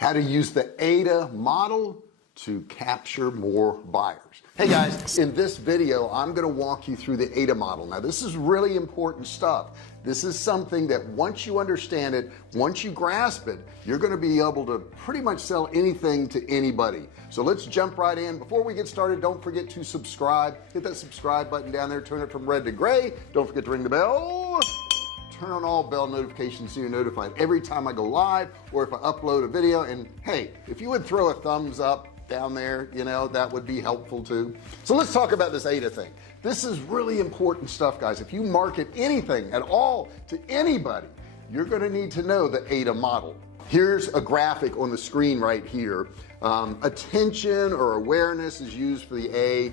how to use the AIDA model to capture more buyers. Hey guys, in this video I'm going to walk you through the AIDA model. Now this is really important stuff. This is something that once you understand it, once you grasp it, you're going to be able to pretty much sell anything to anybody. So let's jump right in. Before we get started, don't forget to subscribe. Hit that subscribe button down there, turn it from red to gray. Don't forget to ring the bell, turn on all bell notifications so you're notified every time I go live or if I upload a video. And hey, if you would throw a thumbs up down there, you know, that would be helpful too. So let's talk about this AIDA thing. This is really important stuff, guys. If you market anything at all to anybody, you're going to need to know the AIDA model. Here's a graphic on the screen right here. Attention or awareness is used for the A.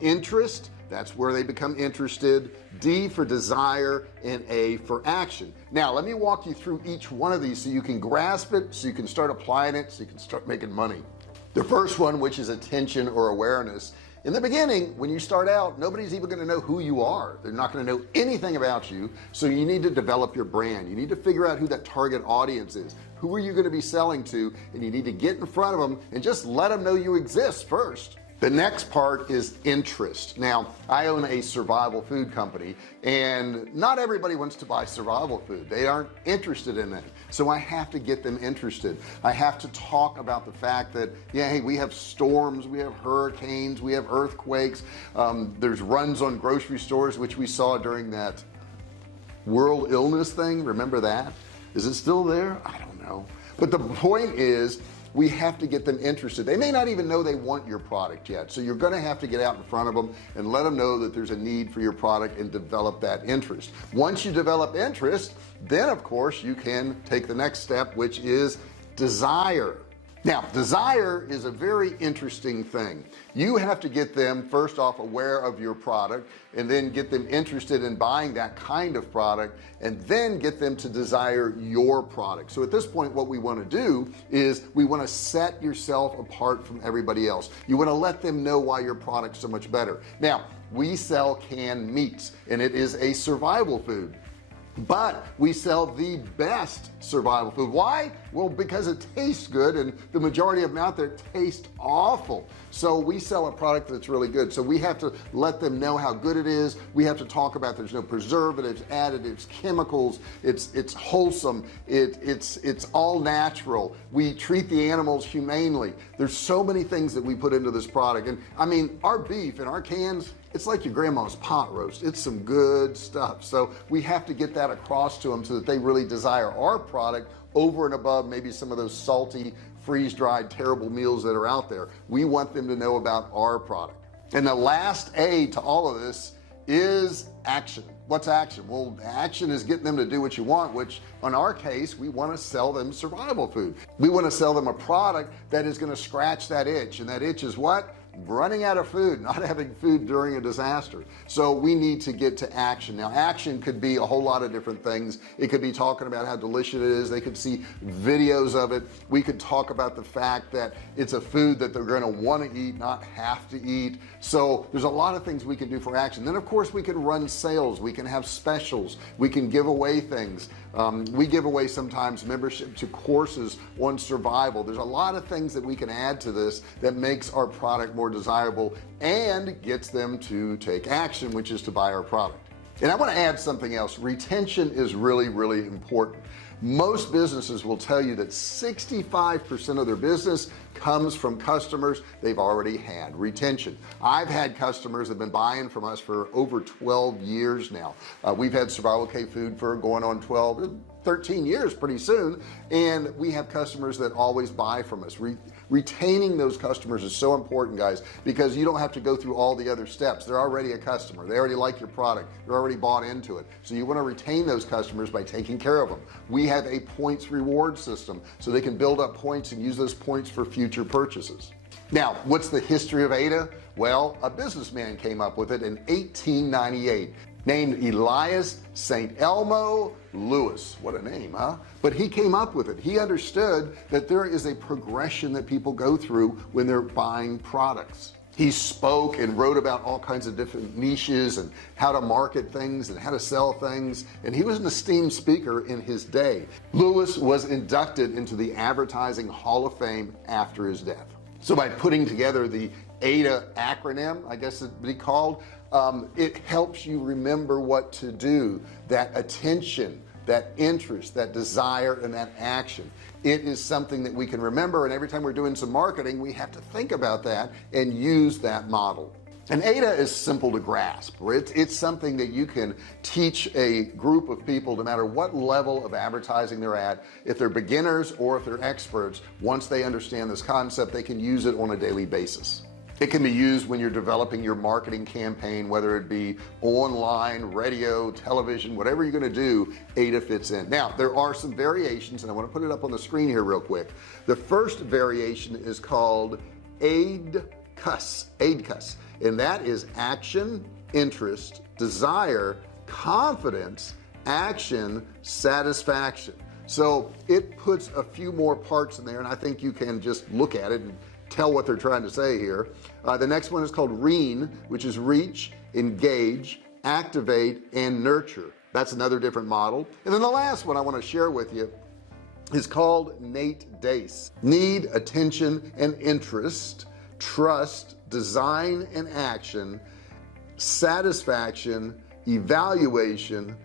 Interest, that's where they become interested. D for desire, and A for action. Now let me walk you through each one of these so you can grasp it, so you can start applying it, so you can start making money. The first one, which is attention or awareness, in the beginning when you start out, nobody's even going to know who you are. They're not going to know anything about you. So you need to develop your brand. You need to figure out who that target audience is. Who are you going to be selling to? And you need to get in front of them and just let them know you exist first. The next part is interest. Now I own a survival food company and not everybody wants to buy survival food. They aren't interested in that. So I have to get them interested. I have to talk about the fact that, yeah, hey, we have storms, we have hurricanes, we have earthquakes. There's runs on grocery stores, which we saw during that world illness thing. Remember that? Is it still there? I don't know. But the point is, we have to get them interested. They may not even know they want your product yet. So you're going to have to get out in front of them and let them know that there's a need for your product and develop that interest. Once you develop interest, then of course you can take the next step, which is desire. Now desire is a very interesting thing. You have to get them first off aware of your product and then get them interested in buying that kind of product and then get them to desire your product. So at this point what we want to do is we want to set yourself apart from everybody else. You want to let them know why your product's so much better. Now we sell canned meats and it is a survival food, but we sell the best survival food. Why? Well, because it tastes good and the majority of them out there taste awful. So we sell a product that's really good. So we have to let them know how good it is. We have to talk about there's no preservatives, additives, chemicals. It's wholesome. It's all natural. We treat the animals humanely. There's so many things that we put into this product. And I mean, our beef in our cans, it's like your grandma's pot roast. It's some good stuff. So we have to get that across to them so that they really desire our product over and above maybe some of those salty, freeze-dried, terrible meals that are out there. We want them to know about our product. And the last A to all of this is action. What's action? Well, action is getting them to do what you want, which in our case, we want to sell them survival food. We want to sell them a product that is going to scratch that itch. And that itch is what? Running out of food, not having food during a disaster. So we need to get to action. Now action could be a whole lot of different things. It could be talking about how delicious it is. They could see videos of it. We could talk about the fact that it's a food that they're going to want to eat, not have to eat. So there's a lot of things we can do for action. Then of course we can run sales. We can have specials. We can give away things. We give away sometimes membership to courses on survival. There's a lot of things that we can add to this that makes our product more desirable and gets them to take action, which is to buy our product. And I want to add something else. Retention is really, really important. Most businesses will tell you that 65% of their business comes from customers they've already had. Retention. I've had customers that have been buying from us for over 12 years now. We've had Survivalcave food for going on 13 years pretty soon, and we have customers that always buy from us. Retaining those customers is so important, guys, because you don't have to go through all the other steps. They're already a customer. They already like your product. They're already bought into it. So you want to retain those customers by taking care of them. We have a points reward system so they can build up points and use those points for future purchases. Now what's the history of AIDA? Well, a businessman came up with it in 1898 named Elias St. Elmo Lewis. What a name, huh? But he came up with it. He understood that there is a progression that people go through when they're buying products. He spoke and wrote about all kinds of different niches and how to market things and how to sell things, and he was an esteemed speaker in his day. Lewis was inducted into the Advertising Hall of Fame after his death. So by putting together the AIDA acronym, I guess it'd be called, it helps you remember what to do, that attention, that interest, that desire, and that action. It is something that we can remember, and every time we're doing some marketing, we have to think about that and use that model. And AIDA is simple to grasp. It's something that you can teach a group of people, no matter what level of advertising they're at. If they're beginners or if they're experts, once they understand this concept, they can use it on a daily basis. It can be used when you're developing your marketing campaign, whether it be online, radio, television, whatever you're going to do, AIDA fits in. Now, there are some variations, and I want to put it up on the screen here real quick. The first variation is called AIDCUS, and that is action, interest, desire, confidence, action, satisfaction. So it puts a few more parts in there, and I think you can just look at it and tell what they're trying to say here. The next one is called REEN, which is reach, engage, activate, and nurture. That's another different model. And then the last one I want to share with you is called NATE-DACE: need, attention, and interest, trust, design and action, satisfaction, evaluation,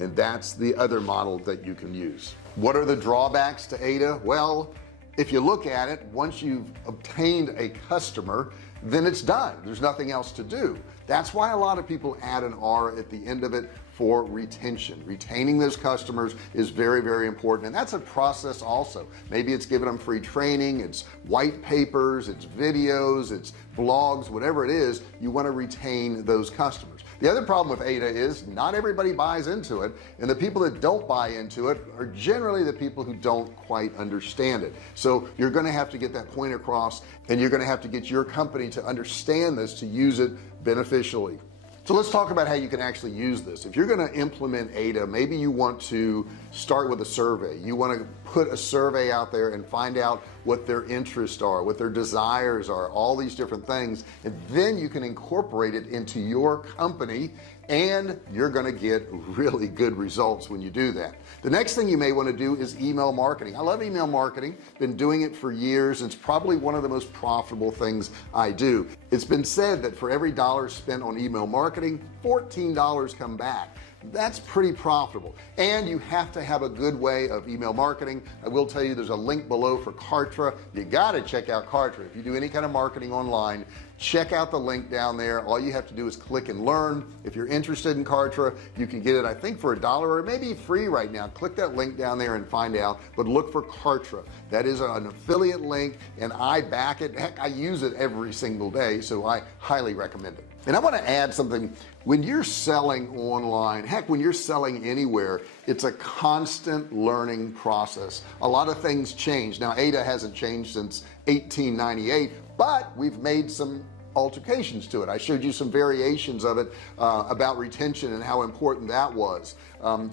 and that's the other model that you can use. What are the drawbacks to AIDA? Well, if you look at it, once you've obtained a customer, then it's done. There's nothing else to do. That's why a lot of people add an R at the end of it for retention. Retaining those customers is very, very important, and that's a process also. Maybe it's giving them free training, it's white papers, it's videos, it's blogs, whatever it is. You want to retain those customers. The other problem with AIDA is not everybody buys into it, and the people that don't buy into it are generally the people who don't quite understand it. So you're going to have to get that point across, and you're going to have to get your company to understand this, to use it beneficially. So let's talk about how you can actually use this. If you're going to implement AIDA, maybe you want to start with a survey. You want to put a survey out there and find out what their interests are, what their desires are, all these different things, and then you can incorporate it into your company, and you're going to get really good results when you do that. The next thing you may want to do is email marketing. I love email marketing, been doing it for years. It's probably one of the most profitable things I do. It's been said that for every dollar spent on email marketing, $14 come back. That's pretty profitable, and you have to have a good way of email marketing. I will tell you, there's a link below for Kartra. You got to check out Kartra. If you do any kind of marketing online, check out the link down there. All you have to do is click and learn. If you're interested in Kartra, you can get it, I think, for $1 or maybe free right now. Click that link down there and find out, but look for Kartra. That is an affiliate link, and I back it. Heck, I use it every single day, so I highly recommend it. And I want to add something. When you're selling online, heck, when you're selling anywhere, it's a constant learning process. A lot of things change. Now, AIDA hasn't changed since 1898, but we've made some altercations to it. I showed you some variations of it about retention and how important that was.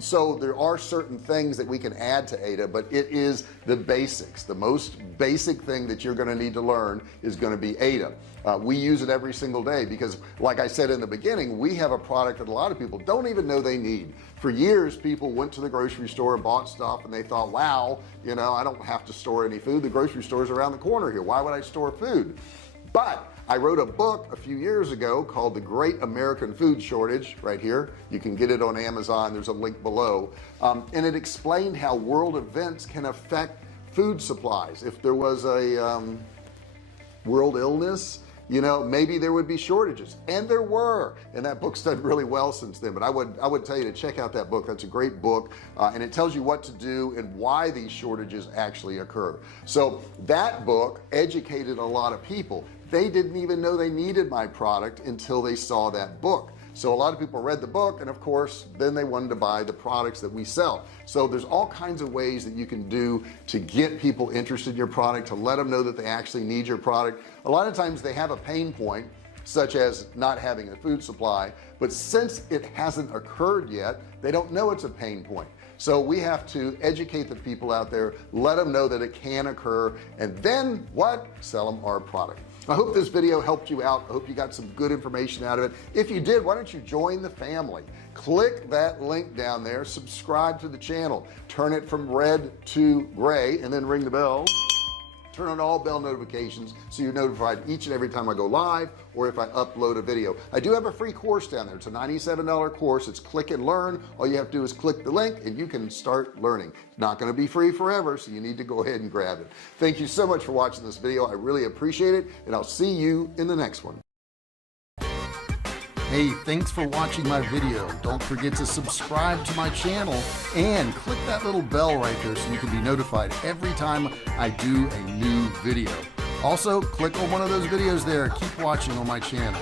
So there are certain things that we can add to AIDA, but it is the basics. The most basic thing that you're going to need to learn is going to be AIDA. We use it every single day because, like I said in the beginning, we have a product that a lot of people don't even know they need. For years, people went to the grocery store and bought stuff, and they thought, wow, you know, I don't have to store any food. The grocery store is around the corner here. Why would I store food? But I wrote a book a few years ago called The Great American Food Shortage, right here. You can get it on Amazon. There's a link below. And it explained how world events can affect food supplies. If there was a world illness, you know, maybe there would be shortages, and there were, and that book's done really well since then. But I would tell you to check out that book. That's a great book, and it tells you what to do and why these shortages actually occur. So that book educated a lot of people. They didn't even know they needed my product until they saw that book. So a lot of people read the book, and of course then they wanted to buy the products that we sell. So there's all kinds of ways that you can do to get people interested in your product, to let them know that they actually need your product. A lot of times they have a pain point, such as not having a food supply, but since it hasn't occurred yet, they don't know it's a pain point. So we have to educate the people out there, let them know that it can occur, and then what? Sell them our product. I hope this video helped you out. I hope you got some good information out of it. If you did, why don't you join the family? Click that link down there, subscribe to the channel, turn it from red to gray, and then ring the bell. Turn on all bell notifications so you're notified each and every time I go live or if I upload a video. I do have a free course down there. It's a $97 course. It's click and learn. All you have to do is click the link and you can start learning. It's not going to be free forever, so you need to go ahead and grab it. Thank you so much for watching this video. I really appreciate it, and I'll see you in the next one. Hey, thanks for watching my video. Don't forget to subscribe to my channel and click that little bell right there so you can be notified every time I do a new video. Also, click on one of those videos there. Keep watching on my channel.